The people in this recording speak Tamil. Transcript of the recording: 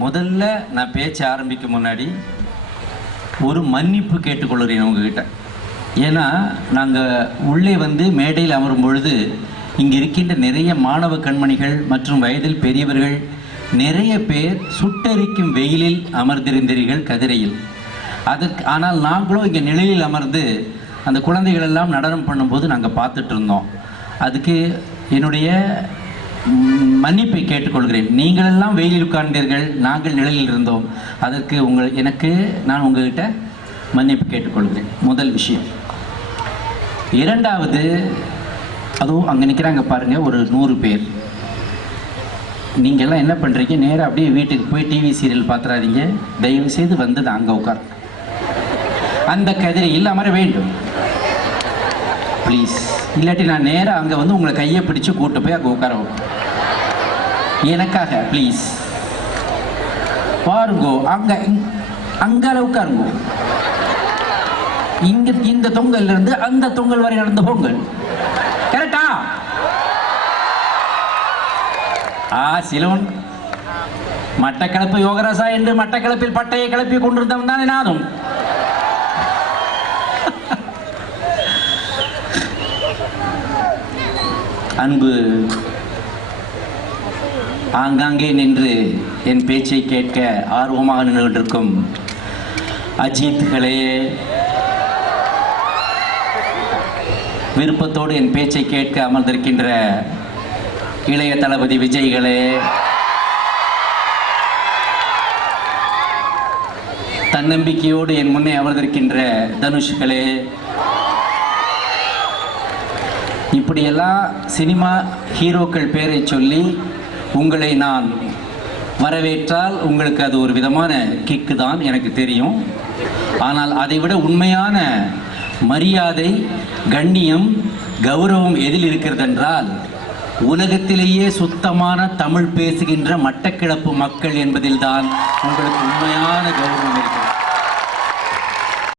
முதல்ல நான் பேச்ச ஆரம்பிக்கும் முன்னாடி ஒரு மன்னிப்பு கேட்டுக்கொள்கிறேன் உங்ககிட்ட. ஏன்னா நாங்கள் உள்ளே வந்து மேடையில் அமரும் பொழுது இங்கே இருக்கின்ற நிறைய மாணவ கண்மணிகள் மற்றும் வயதில் பெரியவர்கள் நிறைய பேர் சுட்டெரிக்கும் வெயிலில் அமர்ந்திருந்தீர்கள் கதிரையில். அதற்கு ஆனால் நாங்களும் இங்கே நிழலில் அமர்ந்து அந்த குழந்தைகள் எல்லாம் நடனம் பண்ணும்போது நாங்கள் பார்த்துட்டு இருந்தோம். அதுக்கு என்னுடைய மன்னிப்பை கேட்டுக்கொள்கிறேன். நீங்கள் எல்லாம் வெயிலில் உட்கார்ந்தீர்கள் நாங்கள் நிழலில் இருந்தோம். அதற்கு உங்கள் எனக்கு நான் உங்ககிட்ட மன்னிப்பு கேட்டுக்கொள்கிறேன். முதல் விஷயம். இரண்டாவது அதுவும் அங்கே நிற்கிறாங்க பாருங்க ஒரு நூறு பேர். நீங்கள் எல்லாம் என்ன பண்ணுறீங்க நேராக அப்படியே வீட்டுக்கு போய் டிவி சீரியல் பார்த்துறாதீங்க தயவு செய்து வந்தது அங்கே உட்கார். அந்த கதிரையில் அமர வேண்டும். ப்ளீஸ் இல்லாட்டி நான் நேராக அங்கே வந்து உங்களை கையை பிடிச்சு கூட்டு போய் அங்கே உட்கார எனக்காக ப்ளீஸ் பாருங்கோ அங்கே அங்கால உட்காருங்கோ. இங்க இந்த தொங்கல்ல இருந்து அந்த தொங்கல் வரை நடந்த பொங்கல் கரெக்டா ஆ? சிலோன். மட்டக்களப்பு யோகராசா என்று மட்டக்களப்பில் பட்டையை கிளப்பி கொண்டிருந்தவன் தானே நானும் அன்பு. ஆங்காங்கே நின்று என் பேச்சை கேட்க ஆர்வமாக நின்றுகொண்டிருக்கும் அஜித்களே விருப்பத்தோடு என் பேச்சை கேட்க அமர்ந்திருக்கின்ற இளைய தளபதி விஜய்களே தன்னம்பிக்கையோடு என் முன்னே அமர்ந்திருக்கின்ற தனுஷ்களே இப்படியெல்லாம் சினிமா ஹீரோக்கள் பேரை சொல்லி உங்களை நான் வரவேற்றால் உங்களுக்கு அது ஒரு விதமான கிக்கு தான் எனக்கு தெரியும். ஆனால் அதைவிட உண்மையான மரியாதை கண்ணியம் கௌரவம் எதில் இருக்கிறது என்றால் உலகத்திலேயே சுத்தமான தமிழ் பேசுகின்ற மட்டக்கிழப்பு மக்கள் என்பதில்தான் உங்களுக்கு உண்மையான கௌரவம் இருக்கிறது.